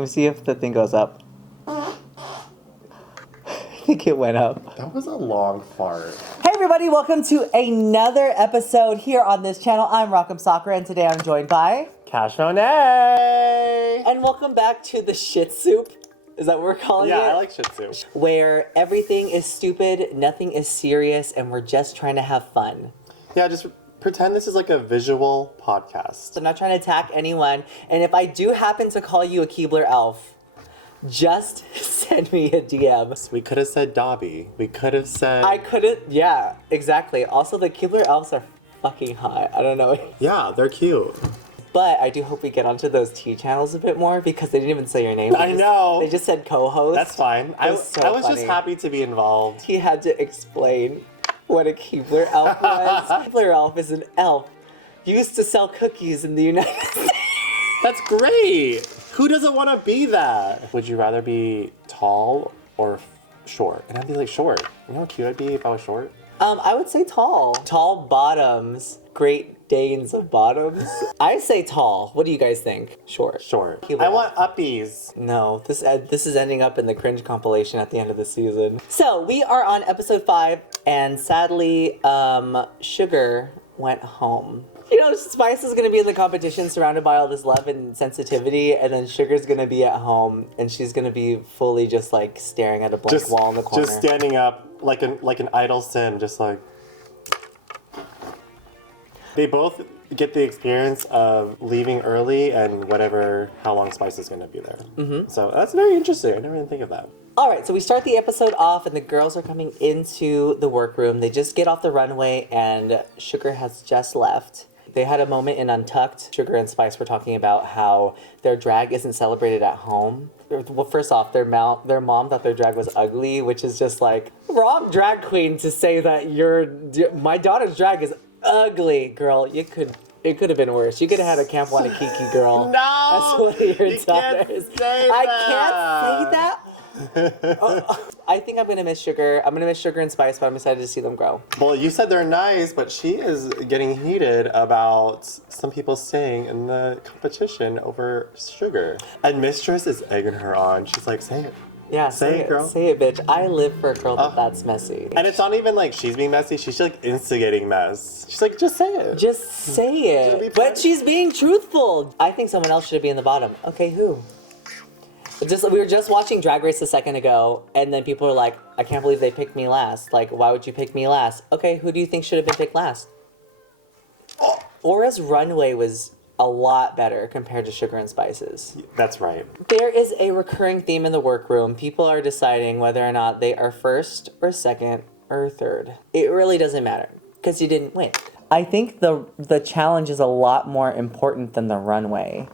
Let me see if the thing goes up. I think it went up. That was a long fart. Hey everybody, welcome to another episode here on this channel. I'm M Sakura, and today I'm joined by... Cash Monet! And welcome back to the shit soup. Is that what we're calling it? Yeah, I like shit soup. Where everything is stupid, nothing is serious, and we're just trying to have fun. Yeah, just pretend this is like a visual podcast. I'm not trying to attack anyone, and if I do happen to call you a Keebler elf, just send me a DM. We could have said Dobby. We could have said... I couldn't, yeah, exactly. Also, the Keebler elves are fucking hot. I don't know. Yeah, they're cute. But I do hope we get onto those T channels a bit more because they didn't even say your name. I know. They just said co-host. That's fine. I was just happy to be involved. He had to explain what a Keebler elf was. Keebler elf is an elf used to sell cookies in the United States. That's great. Who doesn't want to be that? Would you rather be tall or short? And I'd be like short. You know how cute I'd be if I was short? I would say tall. Tall bottoms. Great Danes of bottoms. I say tall. What do you guys think? Short. Short. Keebler I elf. want uppies. No, this is ending up in the cringe compilation at the end of the season. So we are on episode 5, and sadly, Sugar went home. You know, Spice is gonna be in the competition surrounded by all this love and sensitivity, and then Sugar's gonna be at home, and she's gonna be fully just like staring at a blank wall in the corner. Just standing up like an idle sim, just like. They both get the experience of leaving early and how long Spice is going to be there. Mm-hmm. So that's very interesting. I never even think of that. All right, so we start the episode off, and the girls are coming into the workroom. They just get off the runway, and Sugar has just left. They had a moment in Untucked. Sugar and Spice were talking about how their drag isn't celebrated at home. Well, first off, their mom thought their drag was ugly, which is just like, wrong drag queen to say that my daughter's drag is ugly. Girl, it could have been worse. You could have had a Camp Wanakiki girl. No! That's one of your daughters. Can't say I that. can't say that. I think I'm gonna miss Sugar. I'm gonna miss Sugar and Spice, but I'm excited to see them grow. Well, you said they're nice, but she is getting heated about some people staying in the competition over Sugar. And Mistress is egging her on. She's like, say it. Yeah, say it, girl. Say it, bitch. I live for a girl that's messy. And it's not even like she's being messy. She's like instigating mess. She's like, just say it. Just say it. But she's being truthful. I think someone else should be in the bottom. Okay, who? We were just watching Drag Race a second ago, and then people are like, I can't believe they picked me last. Like, why would you pick me last? Okay, who do you think should have been picked last? Aura's runway was a lot better compared to Sugar and Spice's. That's right. There is a recurring theme in the workroom. People are deciding whether or not they are first or second or third. It really doesn't matter because you didn't win. I think the challenge is a lot more important than the runway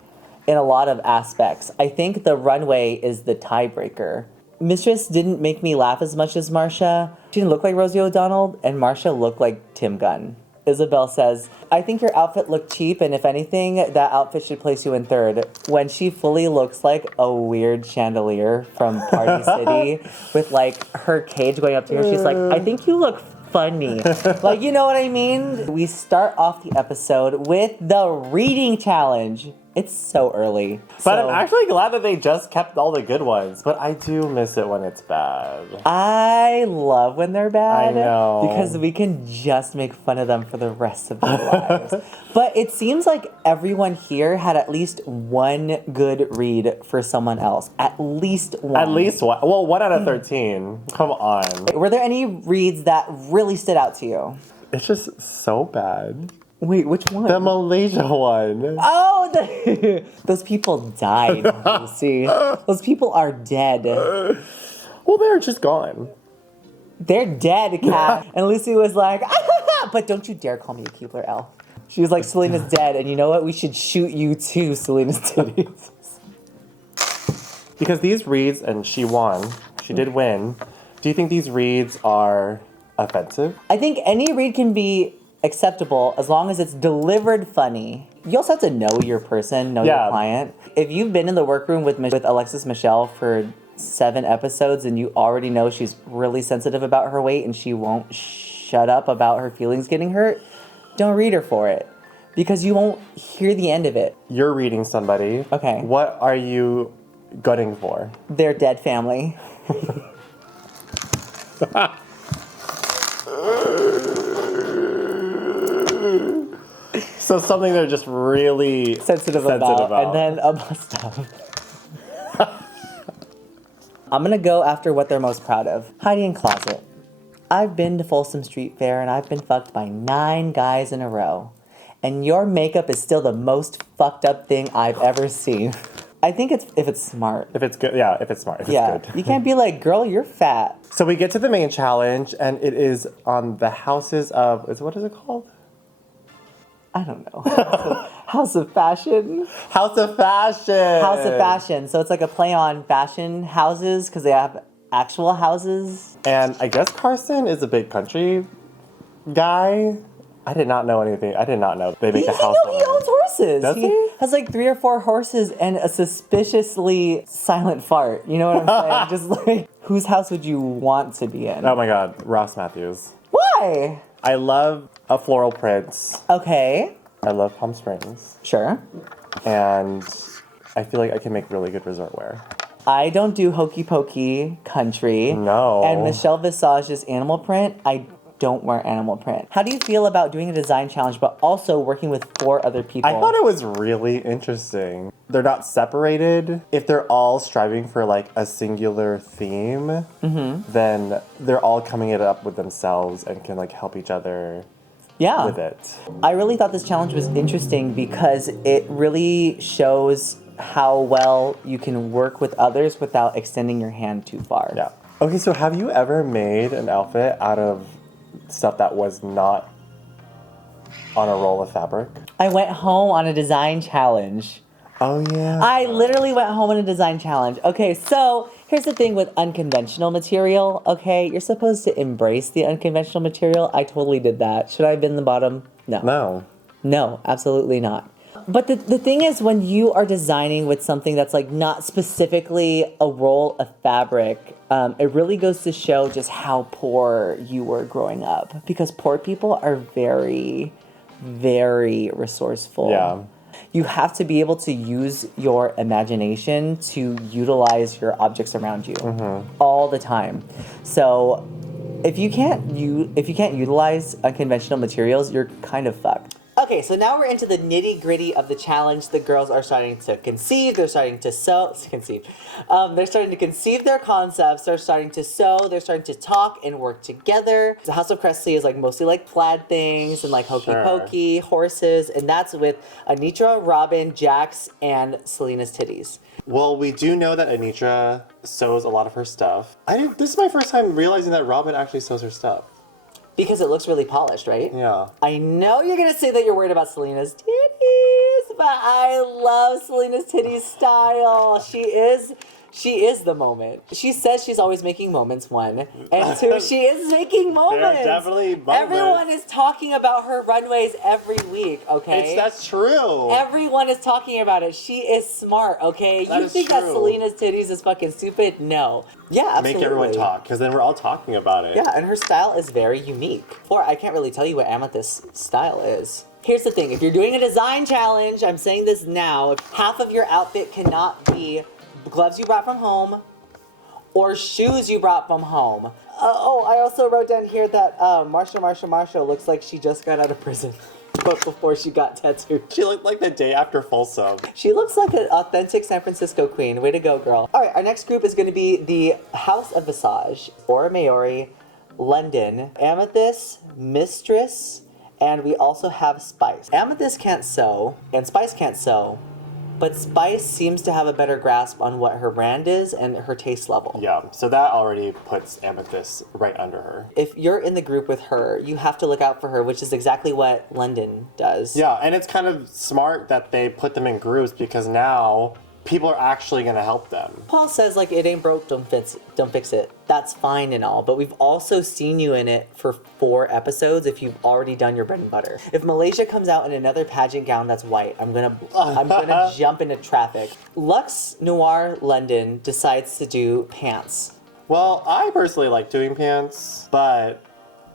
in a lot of aspects. I think the runway is the tiebreaker. Mistress didn't make me laugh as much as Marsha. She didn't look like Rosie O'Donnell, and Marsha looked like Tim Gunn. Isabel says, I think your outfit looked cheap, and if anything, that outfit should place you in third. When she fully looks like a weird chandelier from Party City with like her cage going up to her, she's like, I think you look funny. Like, you know what I mean? We start off the episode with the reading challenge. It's so early. But I'm actually glad that they just kept all the good ones. But I do miss it when it's bad. I love when they're bad. I know. Because we can just make fun of them for the rest of their lives. But it seems like everyone here had at least one good read for someone else. At least one. At least one. Well, 1 out of 13. Come on. Were there any reads that really stood out to you? It's just so bad. Wait, which one? The Malaysia one. Oh, those people died, Lucy. Those people are dead. Well, they're just gone. They're dead, Kat. And Lucy was like, but don't you dare call me a Keebler elf. She was like, Selena's dead, and you know what? We should shoot you too, Selena's titties. Because these reads, and she won. She did win. Do you think these reads are offensive? I think any read can be acceptable as long as it's delivered funny. You also have to know your person, know your client. If you've been in the workroom with Alexis Michelle for 7 episodes and you already know she's really sensitive about her weight and she won't shut up about her feelings getting hurt, don't read her for it. because you won't hear the end of it. You're reading somebody. Okay. What are you gutting for? Their dead family. So something they're just really Sensitive about. And then a bus stop. I'm gonna go after what they're most proud of. Hiding in closet. I've been to Folsom Street Fair and I've been fucked by 9 guys in a row. And your makeup is still the most fucked up thing I've ever seen. I think it's if it's smart. If it's good, yeah, if it's smart, if Yeah, it's good. you can't be like, girl, you're fat. So we get to the main challenge, and it is on the houses of, what is it called? I don't know. House of Fashion. House of Fashion. House of Fashion. So it's like a play on fashion houses because they have actual houses. And I guess Carson is a big country guy. I did not know anything. I did not know they make a house. He owns horses. Does he? Has like 3 or 4 horses and a suspiciously silent fart. You know what I'm saying? Just like, whose house would you want to be in? Oh my God, Ross Matthews. Why? I love a floral prints. Okay. I love Palm Springs. Sure. And I feel like I can make really good resort wear. I don't do hokey pokey country. No. And Michelle Visage's animal print, I don't wear animal print. How do you feel about doing a design challenge but also working with 4 other people? I thought it was really interesting. They're not separated. If they're all striving for like a singular theme, then they're all coming it up with themselves and can like help each other with it. I really thought this challenge was interesting because it really shows how well you can work with others without extending your hand too far. Yeah. Okay, so have you ever made an outfit out of stuff that was not on a roll of fabric? I went home on a design challenge. Oh, yeah. I literally went home on a design challenge. Okay, so here's the thing with unconventional material, okay? You're supposed to embrace the unconventional material. I totally did that. Should I have been the bottom? No. No. No, absolutely not. But the thing is, when you are designing with something that's like not specifically a roll of fabric, it really goes to show just how poor you were growing up. Because poor people are very, very resourceful. Yeah. You have to be able to use your imagination to utilize your objects around you all the time. So if you can't utilize unconventional materials, you're kind of fucked. Okay, so now we're into the nitty-gritty of the challenge. The girls are starting to conceive. They're starting to conceive. They're starting to conceive their concepts. They're starting to sew. They're starting to talk and work together. The House of Cressley is like mostly like plaid things and like hokey pokey, horses, and that's with Anitra, Robin, Jax, and Selena's titties. Well, we do know that Anitra sews a lot of her stuff. This is my first time realizing that Robin actually sews her stuff. Because it looks really polished, right? Yeah. I know you're going to say that you're worried about Selena's titties, but I love Selena's titties style. She is the moment. She says she's always making moments, 1. And 2, she is making moments. They're definitely moments. Everyone is talking about her runways every week, okay? That's true. Everyone is talking about it. She is smart, okay? You think that Selena's titties is fucking stupid? No. Yeah, absolutely. Make everyone talk, because then we're all talking about it. Yeah, and her style is very unique. Or I can't really tell you what Amethyst's style is. Here's the thing. If you're doing a design challenge, I'm saying this now, half of your outfit cannot be gloves you brought from home or shoes you brought from home. I also wrote down here that Marsha looks like she just got out of prison. But before she got tattooed. She looked like the day after Folsom. She looks like an authentic San Francisco queen. Way to go, girl. All right, our next group is going to be the House of Visage, Aura Maori, London, Amethyst, Mistress, and we also have Spice. Amethyst can't sew, and Spice can't sew, but Spice seems to have a better grasp on what her brand is and her taste level. Yeah, so that already puts Amethyst right under her. If you're in the group with her, you have to look out for her, which is exactly what London does. Yeah, and it's kind of smart that they put them in groups because now people are actually going to help them. Paul says, like, it ain't broke, don't fix it. That's fine and all, but we've also seen you in it for 4 episodes if you've already done your bread and butter. If Malaysia comes out in another pageant gown that's white, I'm gonna jump into traffic. Luxe Noir London decides to do pants. Well, I personally like doing pants, but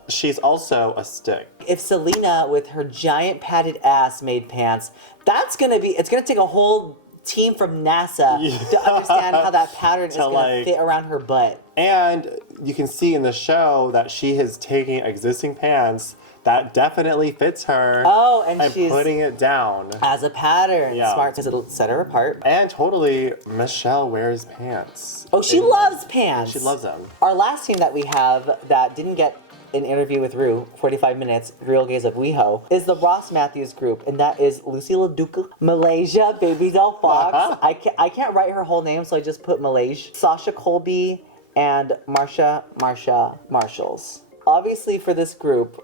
she's also a stick. If Selena with her giant padded ass made pants, it's gonna take a whole team from NASA to understand how that pattern is going to fit around her butt. And you can see in the show that she is taking existing pants that definitely fits her. Oh, and she's putting it down as a pattern. Yeah. Smart, because it'll set her apart. And totally, Michelle wears pants. Oh, she loves pants. She loves them. Our last team that we have that didn't get an interview with Rue, 45 minutes, Real Gaze of WeHo, is the Ross Matthews group, and that is Lucy LaDuca, Malaysia, Baby Doll Fox. I can't write her whole name, so I just put Malaysia, Sasha Colby, and Marsha Marshalls. Obviously, for this group,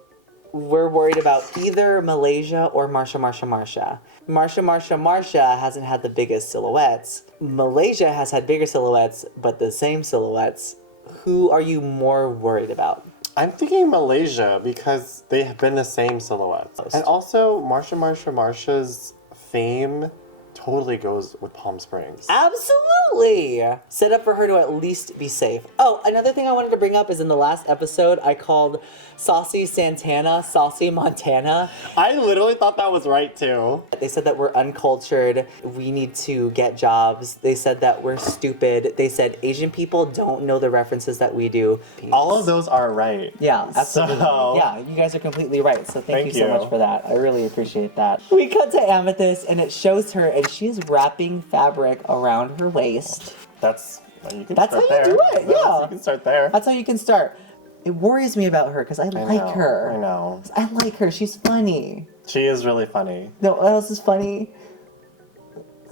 we're worried about either Malaysia or Marsha. Marsha hasn't had the biggest silhouettes. Malaysia has had bigger silhouettes, but the same silhouettes. Who are you more worried about? I'm thinking Malaysia because they have been the same silhouettes. And also, Marsha's theme totally goes with Palm Springs. Absolutely! Set up for her to at least be safe. Oh, another thing I wanted to bring up is in the last episode, I called Saucy Santana Saucy Montana. I literally thought that was right too. They said that we're uncultured, we need to get jobs. They said that we're stupid. They said Asian people don't know the references that we do. All of those are right. Yeah, absolutely. Yeah, you guys are completely right. So thank you so much for that. I really appreciate that. We cut to Amethyst and it shows her and she's wrapping fabric around her waist. That's how you do it. Yeah. You can start there. That's how you can start. It worries me about her because I like her. I know. I like her. She's funny. She is really funny. No, what else is funny?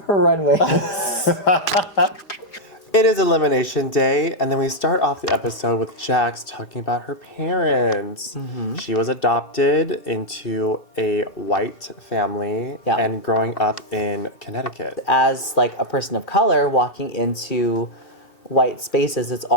Her runway. It is Elimination Day, and then we start off the episode with Jax talking about her parents. Mm-hmm. She was adopted into a white family and growing up in Connecticut. As like a person of color walking into white spaces, it's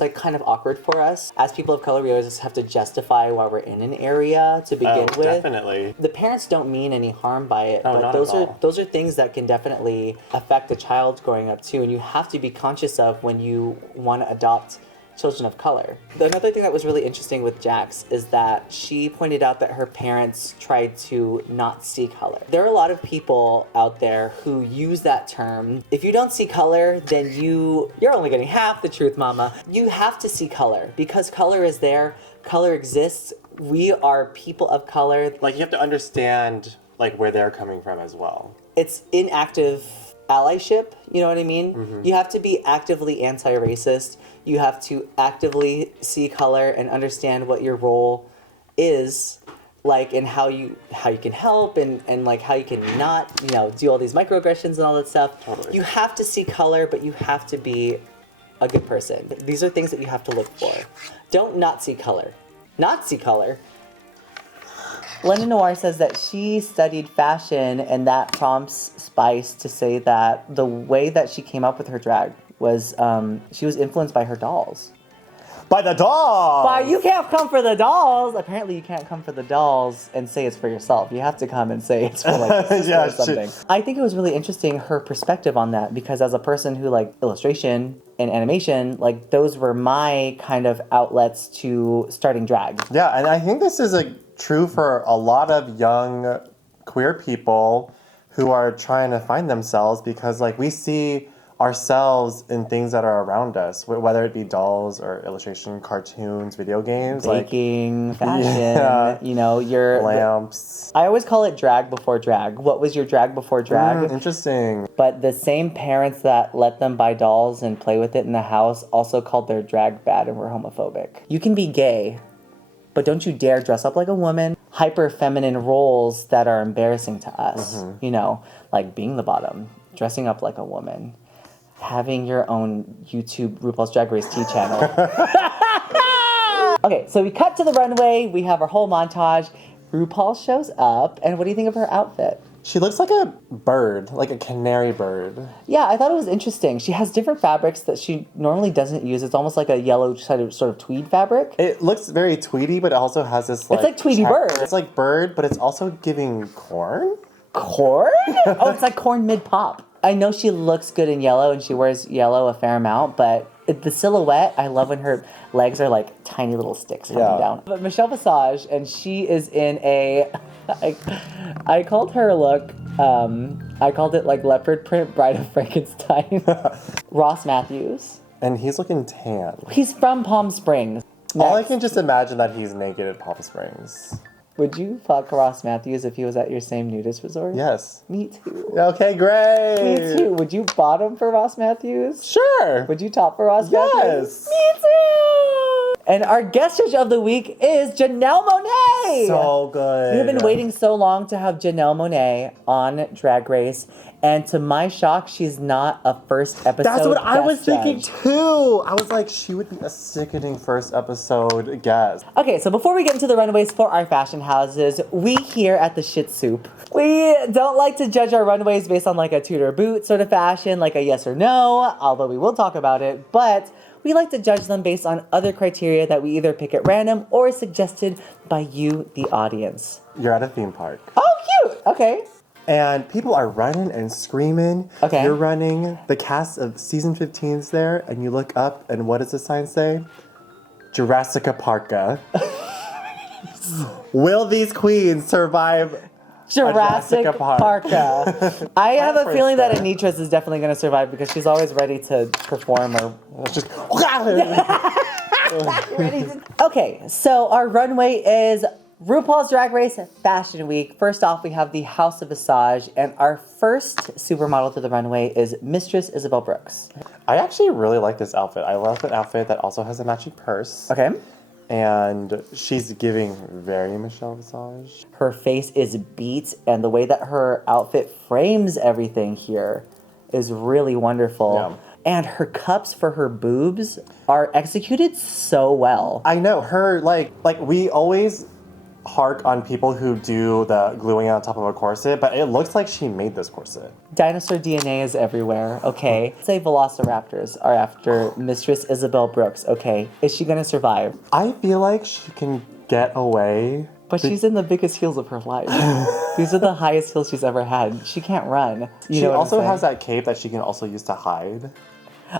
like kind of awkward for us. As people of color, we always just have to justify why we're in an area to begin with. Definitely. The parents don't mean any harm by it, but those are things that can definitely affect a child growing up too, and you have to be conscious of when you want to adopt children of color. Another thing that was really interesting with Jax is that she pointed out that her parents tried to not see color. There are a lot of people out there who use that term. If you don't see color, then you're only getting half the truth, mama. You have to see color because color is there. Color exists. We are people of color. Like, you have to understand like where they're coming from as well. It's inactive allyship, you know what I mean? Mm-hmm. You have to be actively anti-racist. You have to actively see color and understand what your role is, like, and how you can help and like how you can not, do all these microaggressions and all that stuff. Totally. You have to see color, but you have to be a good person. These are things that you have to look for. Don't not see color. Not see color. Lena Noir says that she studied fashion and that prompts Spice to say that the way that she came up with her drag was she was influenced by her dolls. By the dolls! But you can't come for the dolls! Apparently you can't come for the dolls and say it's for yourself. You have to come and say it's for like or something. I think it was really interesting, her perspective on that, because as a person who like illustration and animation, like those were my kind of outlets to starting drag. Yeah, and I think this is true for a lot of young queer people who are trying to find themselves, because like we see ourselves in things that are around us, whether it be dolls or illustration, cartoons, video games, baking, fashion, your lamps. I always call it drag before drag. What was your drag before drag? Interesting. But the same parents that let them buy dolls and play with it in the house also called their drag bad and were homophobic. You can be gay, but don't you dare dress up like a woman. Hyper feminine roles that are embarrassing to us, like being the bottom, dressing up like a woman, having your own YouTube RuPaul's Drag Race T channel. Okay, so we cut to the runway. We have our whole montage. RuPaul shows up, and what do you think of her outfit? She looks like a bird, like a canary bird. Yeah, I thought it was interesting. She has different fabrics that she normally doesn't use. It's almost like a yellow sort of tweed fabric. It looks very tweedy, but it also has this It's like Tweety Bird. It's like bird, but it's also giving corn? Corn? Oh, it's like corn mid-pop. I know she looks good in yellow and she wears yellow a fair amount, but the silhouette, I love when her legs are like tiny little sticks coming down. But Michelle Visage, and she is in I called her look I called it like leopard print Bride of Frankenstein. Ross Matthews. And he's looking tan. He's from Palm Springs. All I Next. can just imagine that he's naked at Palm Springs. Would you fuck Ross Matthews if he was at your same nudist resort? Yes. Me too. Okay, great. Me too. Would you bottom for Ross Matthews? Sure. Would you top for Ross Matthews? Yes. Me too. And our guest judge of the week is Janelle Monet. So good. We have been waiting so long to have Janelle Monet on Drag Race, and to my shock, she's not a first episode. That's what I was guest thinking judge. too. I was like, she would be a sickening first episode guest. Okay, so before we get into the runways for our fashion houses, we here at the Shit Soup, we don't like to judge our runways based on like a Tudor boot sort of fashion, like a yes or no, although we will talk about it, but we like to judge them based on other criteria that we either pick at random or suggested by you, the audience. You're at a theme park. Oh, cute! Okay. And people are running and screaming. Okay. You're running. The cast of season 15's there, and you look up, and what does the sign say? Jurassic Park. Will these queens survive Jurassic Jurassic Park. Park. I have a first feeling that thought. Anitra's is definitely going to survive because she's always ready to perform or It's just Okay, so our runway is RuPaul's Drag Race Fashion Week. First off, we have the House of Visage, and our first supermodel to the runway is Mistress Isabel Brooks. I actually really like this outfit. I love an outfit that also has a matching purse. Okay. And she's giving very Michelle Visage. Her face is beat, and the way that her outfit frames everything here is really wonderful. Yeah. And her cups for her boobs are executed so well. I know her like we always hark on people who do the gluing on top of a corset, but it looks like she made this corset. Dinosaur DNA is everywhere, okay? Say Velociraptors are after Mistress Isabel Brooks, okay? Is she gonna survive? I feel like she can get away. But she's in the biggest heels of her life. These are the highest heels she's ever had. She can't run. You She know what I'm also saying? has that cape that she can also use to hide.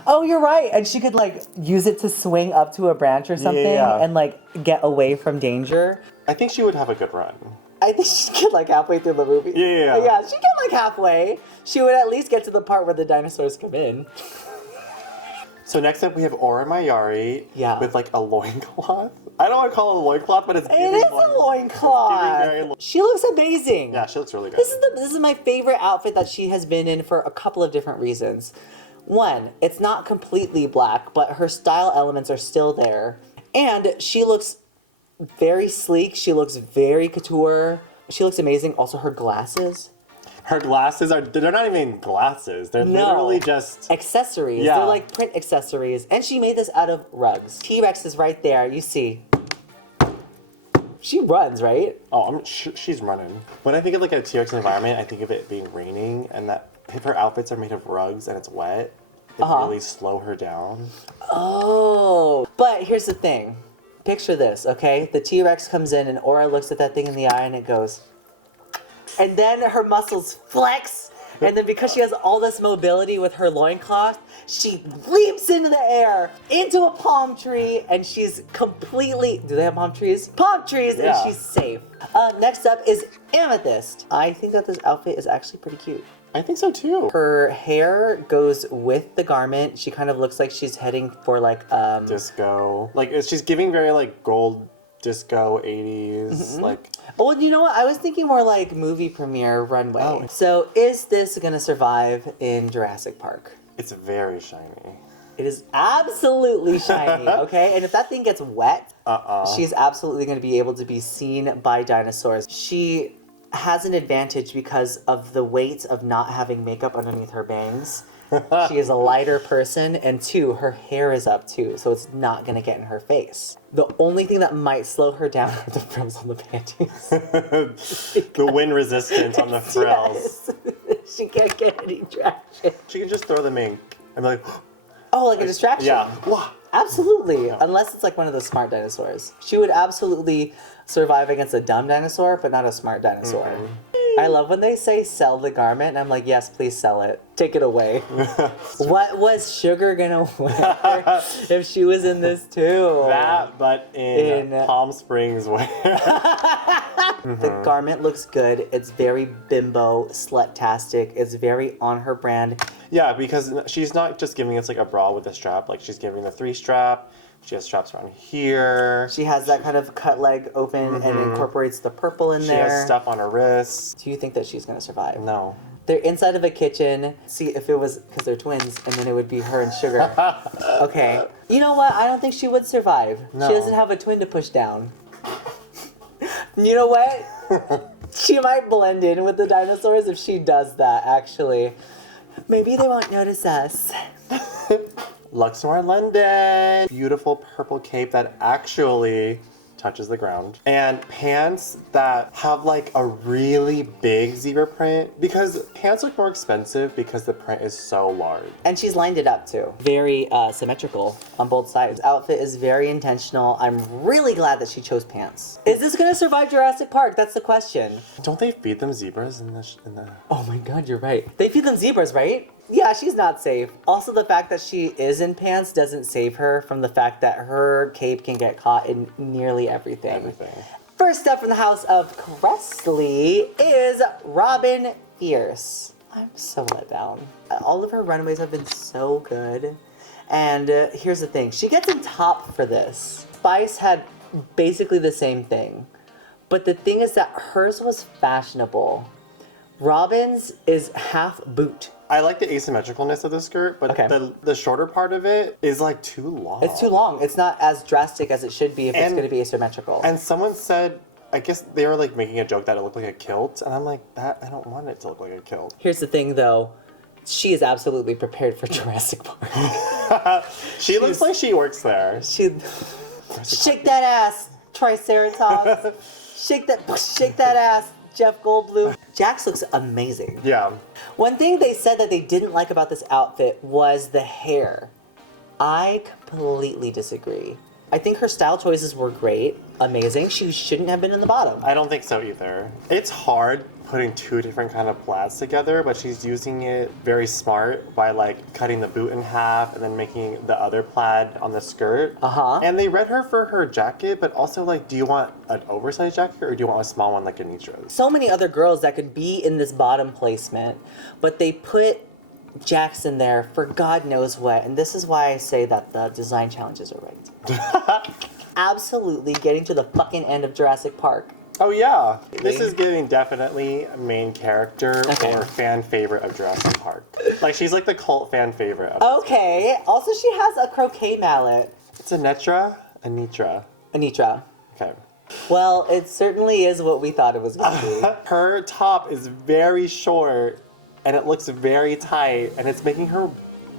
Oh, you're right. And she could like use it to swing up to a branch or something Yeah. and like get away from danger. I think she would have a good run. I think she'd get like halfway through the movie. Yeah. Yeah, she'd get like halfway. She would at least get to the part where the dinosaurs come in. So next up we have Aura Mayari Yeah. with like a loincloth. I don't want to call it a loincloth, but it's It is a very loincloth. She looks amazing. Yeah, she looks really good. This is my favorite outfit that she has been in for a couple of different reasons. One, it's not completely black, but her style elements are still there. And she looks very sleek. She looks very couture. She looks amazing. Also, her glasses. Her glasses they're not even glasses. They're literally just accessories. Yeah. They're like print accessories. And she made this out of rugs. T-Rex is right there. You see. She runs, right? Oh, she's running. When I think of like a T-Rex environment, I think of it being raining, and that if her outfits are made of rugs and it's wet, it really slow her down. Oh, but here's the thing. Picture this, okay? The T-Rex comes in and Aura looks at that thing in the eye and it goes. And then her muscles flex. And then because she has all this mobility with her loincloth, she leaps into the air, into a palm tree, and she's completely... Do they have palm trees? Palm trees, Yeah. and she's safe. Next up is Amethyst. I think that this outfit is actually pretty cute. I think so too. Her hair goes with the garment. She kind of looks like she's heading for like Disco. Like she's giving very like gold disco 80s like. Oh, you know what? I was thinking more like movie premiere runway. Oh. So is this gonna survive in Jurassic Park? It's very shiny. It is absolutely shiny, okay? And if that thing gets wet, she's absolutely gonna be able to be seen by dinosaurs. She has an advantage because of the weight of not having makeup underneath her bangs. She is a lighter person, and two, her hair is up too, so it's not gonna get in her face. The only thing that might slow her down are the frills on the panties. The wind resistance on the frills. Yes. She can't get any traction. She can just throw them in and be like, Oh, like a distraction? yeah. Wah. Absolutely. Unless it's like one of the smart dinosaurs. She would absolutely survive against a dumb dinosaur, but not a smart dinosaur. I love when they say sell the garment, and I'm like, yes, please sell it. Take it away. What was Sugar gonna wear if she was in this too? That, but in In- Palm Springs wear. The garment looks good. It's very bimbo, slut-tastic. It's very on her brand. Yeah, because she's not just giving us like a bra with a strap. Like she's giving the 3-strap. She has straps around here. She has that kind of cut leg open and incorporates the purple in there. She has stuff on her wrists. Do you think that she's going to survive? No. They're inside of a kitchen. See, if it was, because they're twins, and then it would be her and Sugar. Okay. You know what? I don't think she would survive. No. She doesn't have a twin to push down. You know what? She might blend in with the dinosaurs if she does that, actually. Maybe they won't notice us. Luxor, London. Beautiful purple cape that actually touches the ground. And pants that have like a really big zebra print, because pants look more expensive because the print is so large. And she's lined it up too. Very symmetrical on both sides. Outfit is very intentional. I'm really glad that she chose pants. Is this gonna survive Jurassic Park? That's the question. Don't they feed them zebras in the... Oh my god, you're right. They feed them zebras, right? Yeah, she's not safe. Also, the fact that she is in pants doesn't save her from the fact that her cape can get caught in nearly everything. First up from the house of Cressley is Robin Fierce. I'm so let down. All of her runways have been so good. And here's the thing. She gets in top for this. Spice had basically the same thing. But the thing is that hers was fashionable. Robin's is half boot. I like the asymmetricalness of the skirt, but the shorter part of it is like too long. It's too long. It's not as drastic as it should be if it's going to be asymmetrical. And someone said, I guess they were like making a joke that it looked like a kilt, and I'm like, that I don't want it to look like a kilt. Here's the thing though, she is absolutely prepared for Jurassic Park. She looks like she works there. Shake that ass, Triceratops. shake that ass, Jeff Goldblum. Jax looks amazing. Yeah. One thing they said that they didn't like about this outfit was the hair. I completely disagree. I think her style choices were great, amazing. She shouldn't have been in the bottom. I don't think so either. It's hard putting two different kind of plaids together, but she's using it very smart by like cutting the boot in half and then making the other plaid on the skirt. And they read her for her jacket, but also like, do you want an oversized jacket or do you want a small one like Anitra's? So many other girls that could be in this bottom placement, but they put Jackson there for God knows what, and this is why I say that the design challenges are right. Absolutely getting to the fucking end of Jurassic Park. Oh yeah, this is giving definitely main character or fan favorite of Jurassic Park. Like she's like the cult fan favorite of Okay, also she has a croquet mallet. It's Anitra? Anitra. Okay. Well, it certainly is what we thought it was going to be. Her top is very short and it looks very tight and it's making her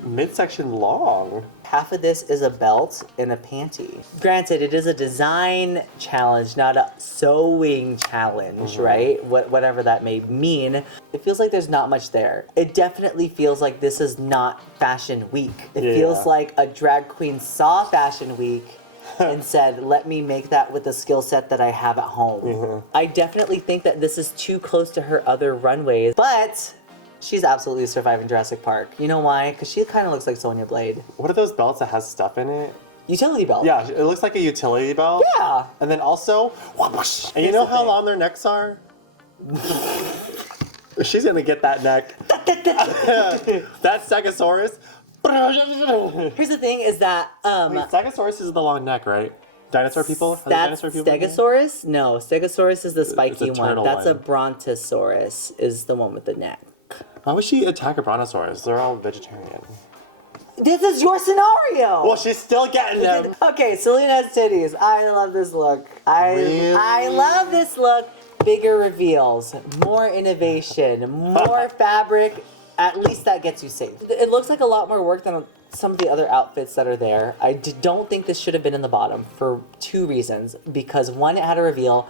midsection long. Half of this is a belt and a panty. Granted, it is a design challenge, not a sewing challenge, right? Whatever that may mean. It feels like there's not much there. It definitely feels like this is not Fashion Week. It feels like a drag queen saw Fashion Week and said, let me make that with the skill set that I have at home. I definitely think that this is too close to her other runways, but she's absolutely surviving Jurassic Park. You know why? Because she kind of looks like Sonya Blade. What are those belts that has stuff in it? Utility belt. Yeah, it looks like a utility belt. Yeah. And then also, whoosh, and you know how long their necks are? She's gonna get that neck. That Stegosaurus. Here's the thing is that, Wait, Stegosaurus is the long neck, right? Dinosaur people? That's dinosaur people Stegosaurus? No, Stegosaurus is the spiky one. That's one. a Brontosaurus, is the one with the neck. Why would she attack a brontosaurus? They're all vegetarian. This is your scenario! Well, she's still getting them. Okay, Selena's titties. I love this look. I love this look. Bigger reveals, more innovation, more fabric. At least that gets you safe. It looks like a lot more work than some of the other outfits that are there. I don't think this should have been in the bottom for two reasons. Because one, it had a reveal,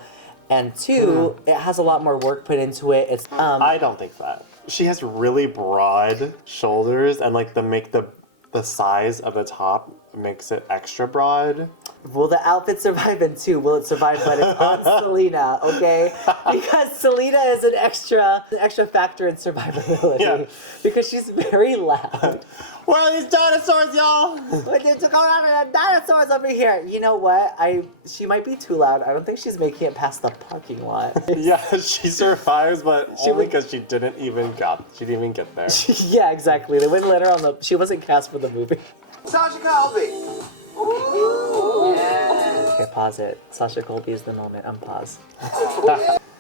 and two, it has a lot more work put into it. It's I don't think that. She has really broad shoulders and like the size of the top makes it extra broad. Will the outfit survive? And 2, will it survive? But it's on Selena, okay? Because Selena is an extra factor in survivability. Yeah. Because she's very loud. Where are these dinosaurs, y'all? Dinosaurs over here. You know what? She might be too loud. I don't think she's making it past the parking lot. Yeah, she survives, but only because she didn't even get there. Yeah, exactly. They wouldn't let her she wasn't cast for the movie. Sasha Colby. Ooh. Yeah. Okay, pause it. Sasha Colby is the moment. Unpause.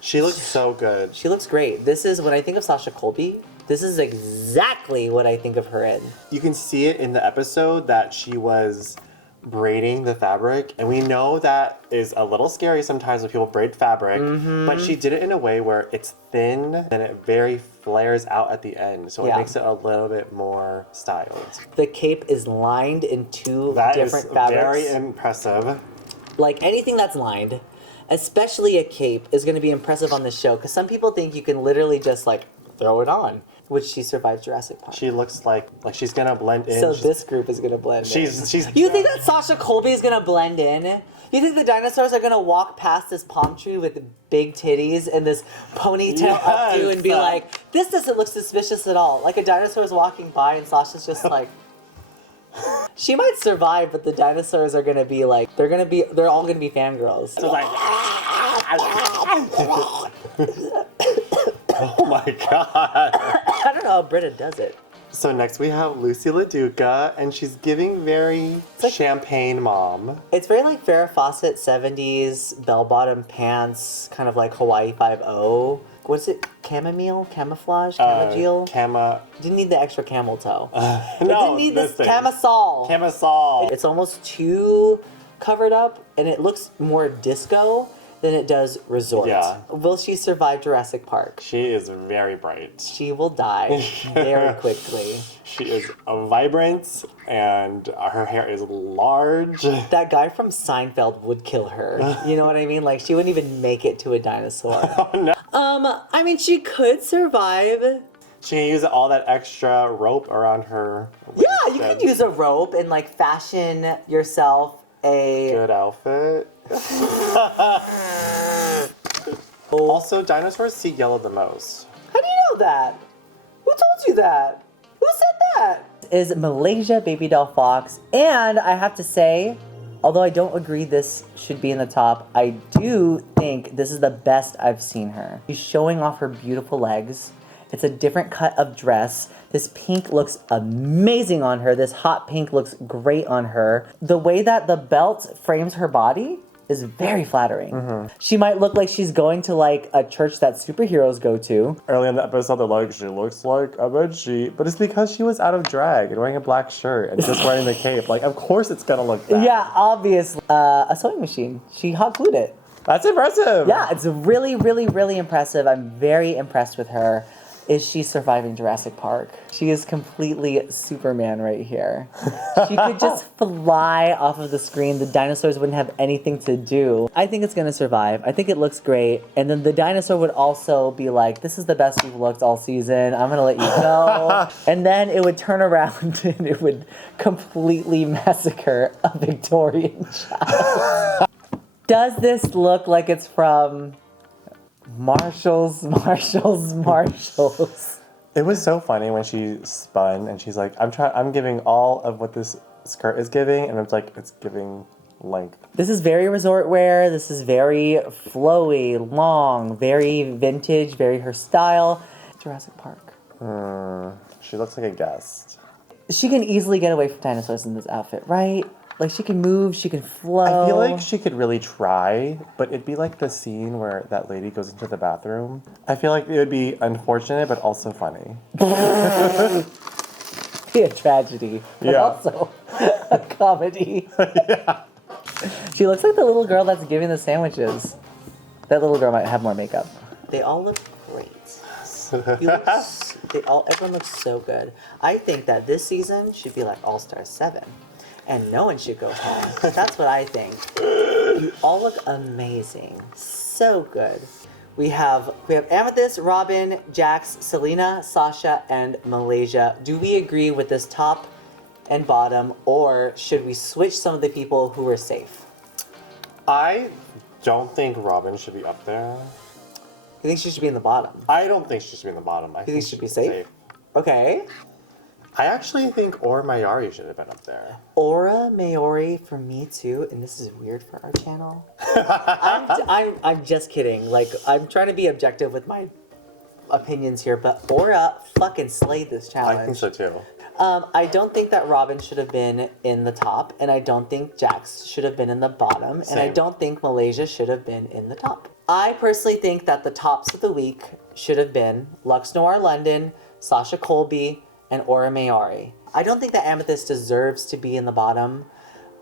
She looks so good. She looks great. This is, when I think of Sasha Colby, this is exactly what I think of her in. You can see it in the episode that she was braiding the fabric, and we know that is a little scary sometimes when people braid fabric, but she did it in a way where it's thin and it very flares out at the end, so it makes it a little bit more styled. The cape is lined in 2 That different is fabrics. very impressive. Like anything that's lined, especially a cape, is going to be impressive on this show, because some people think you can literally just like throw it on. Which she survived Jurassic Park. She looks like she's gonna blend in. So this group is gonna blend in. She's. You think that Sasha Colby is gonna blend in? You think the dinosaurs are gonna walk past this palm tree with big titties and this ponytail updo and be like, this doesn't look suspicious at all? Like a dinosaur's walking by and Sasha's just like. She might survive, but the dinosaurs are gonna be like, they're all gonna be fangirls. So like. Oh my god. I don't know how Britta does it. So next we have Lucy LaDuca, and she's giving very champagne mom. It's very like Farrah Fawcett 70s, bell-bottom pants, kind of like Hawaii 5-0. What's it? Chamomile? Camouflage? Camogile? Didn't need the extra camel toe. It didn't need this camisole. Camisole. It's almost too covered up, and it looks more disco than it does resort. Yeah. Will she survive Jurassic Park? She is very bright. She will die very quickly. She is vibrant, and her hair is large. That guy from Seinfeld would kill her. You know what I mean? Like, she wouldn't even make it to a dinosaur. Oh, no. I mean, she could survive. She can use all that extra rope around her. Yeah, you could use a rope and, like, fashion yourself a... good outfit. Also, dinosaurs see yellow the most. How do you know that? Who told you that? Who said that? Is Malaysia Baby Doll Fox, and I have to say, although I don't agree this should be in the top, I do think this is the best I've seen her. She's showing off her beautiful legs. It's a different cut of dress. This pink looks amazing on her. This hot pink looks great on her. The way that the belt frames her body is very flattering. She might look like she's going to like a church that superheroes go to. Early in the episode, they're like, she looks like a bedsheet. But it's because she was out of drag and wearing a black shirt and just wearing the cape. Like, of course it's gonna look that. Yeah, obviously. A sewing machine. She hot glued it. That's impressive. Yeah, it's really, really, really impressive. I'm very impressed with her. Is she surviving Jurassic Park? She is completely Superman right here. She could just fly off of the screen. The dinosaurs wouldn't have anything to do. I think it's gonna survive. I think it looks great. And then the dinosaur would also be like, this is the best you've looked all season. I'm gonna let you go. And then it would turn around and it would completely massacre a Victorian child. Does this look like it's from Marshalls? It was so funny when she spun and she's like, I'm giving all of what this skirt is giving, and it's like, it's giving length. This is very resort wear. This is very flowy, long, very vintage, very her style. Jurassic Park. She looks like a guest. She can easily get away from dinosaurs in this outfit, right? Like, she can move, she can flow. I feel like she could really try, but it'd be like the scene where that lady goes into the bathroom. I feel like it would be unfortunate, but also funny. Be a tragedy, but also a comedy. Yeah. She looks like the little girl that's giving the sandwiches. That little girl might have more makeup. They all look great. Everyone looks so good. I think that this season should be like All-Star 7. And no one should go home. That's what I think. You all look amazing. So good. We have Amethyst, Robin, Jax, Selena, Sasha, and Malaysia. Do we agree with this top and bottom, or should we switch some of the people who were safe? I don't think Robin should be up there. You think she should be in the bottom? I don't think she should be in the bottom. I You think she should be safe? Okay. I actually think Or Mayari should have been up there. Aura Mayori for me too, and this is weird for our channel. I'm just kidding. Like, I'm trying to be objective with my opinions here, but Aura fucking slayed this challenge. I think so too. I don't think that Robin should have been in the top, and I don't think Jax should have been in the bottom, and I Same. don't think Malaysia should have been in the top. I personally think that the tops of the week should have been Lux Noir London, Sasha Colby, and Aura Mayari. I don't think that Amethyst deserves to be in the bottom.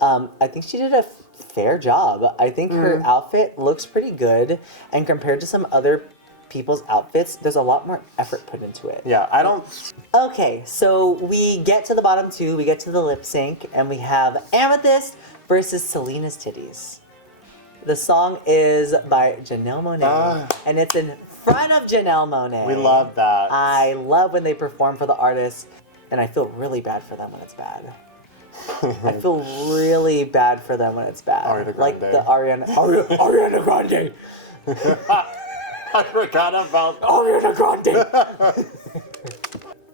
I think she did a fair job. I think her outfit looks pretty good, and compared to some other people's outfits, there's a lot more effort put into it. Yeah, I don't. Okay, so we get to the bottom two, we get to the lip sync, and we have Amethyst versus Selena's Titties. The song is by Janelle Monáe, and it's in front of Janelle Monáe. We love that. I love when they perform for the artists, and I feel really bad for them when it's bad. I feel really bad for them when it's bad. Ariana Like Grande. the Ariana Grande. I forgot about Ariana Grande.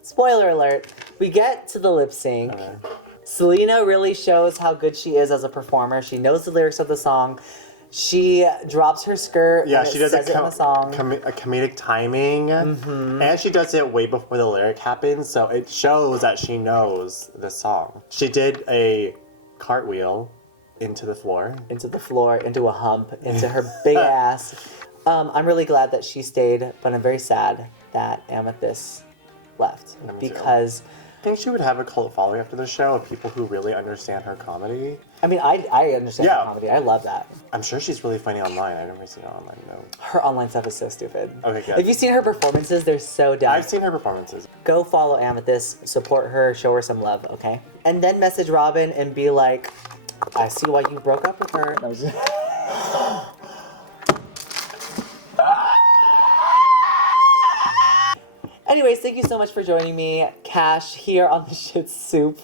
Spoiler alert. We get to the lip sync. Okay. Selena really shows how good she is as a performer. She knows the lyrics of the song. She drops her skirt. Yeah, and she it does says it in the song. a comedic timing, and she does it way before the lyric happens, so it shows that she knows the song. She did a cartwheel into the floor. Into the floor, into a hump, into her big ass. I'm really glad that she stayed, but I'm very sad that Amethyst left Me too. because. I think she would have a cult following after the show of people who really understand her comedy. I mean, I understand Yeah. her comedy. I love that. I'm sure she's really funny online. I've never seen her online, though. Her online stuff is so stupid. Okay, good. If you've seen her performances, they're so dumb. I've seen her performances. Go follow Amethyst, support her, show her some love, okay? And then message Robin and be like, I see why you broke up with her. Anyways, thank you so much for joining me, Cash, here on the Shit Soup.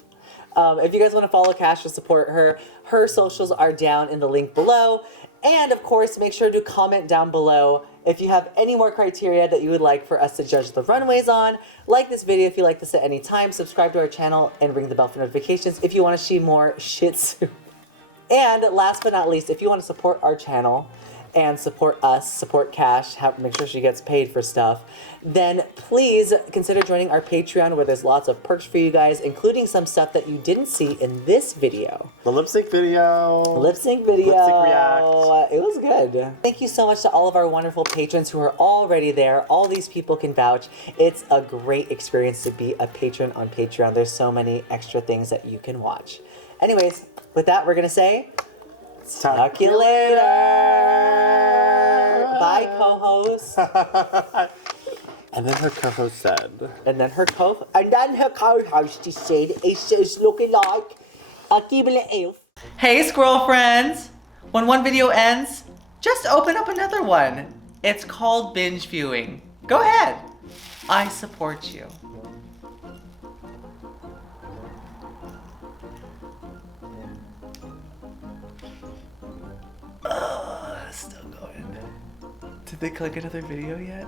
If you guys want to follow Cash or support her, her socials are down in the link below. And of course, make sure to comment down below if you have any more criteria that you would like for us to judge the runways on. Like this video if you like this at any time. Subscribe to our channel and ring the bell for notifications if you want to see more Shit Soup. And last but not least, if you want to support our channel and support us, support Cash, make sure she gets paid for stuff, then please consider joining our Patreon where there's lots of perks for you guys, including some stuff that you didn't see in this video. The lip sync video. Lip sync video. Lip sync react. It was good. Thank you so much to all of our wonderful patrons who are already there. All these people can vouch. It's a great experience to be a patron on Patreon. There's so many extra things that you can watch. Anyways, with that, we're going to say, talk you later. Bye, co-host. And then her co-host said, And then her co-host said, it's looking like a Ghibli elf. Hey, squirrel friends. When one video ends, just open up another one. It's called binge viewing. Go ahead. I support you. Still going. Did they click another video yet?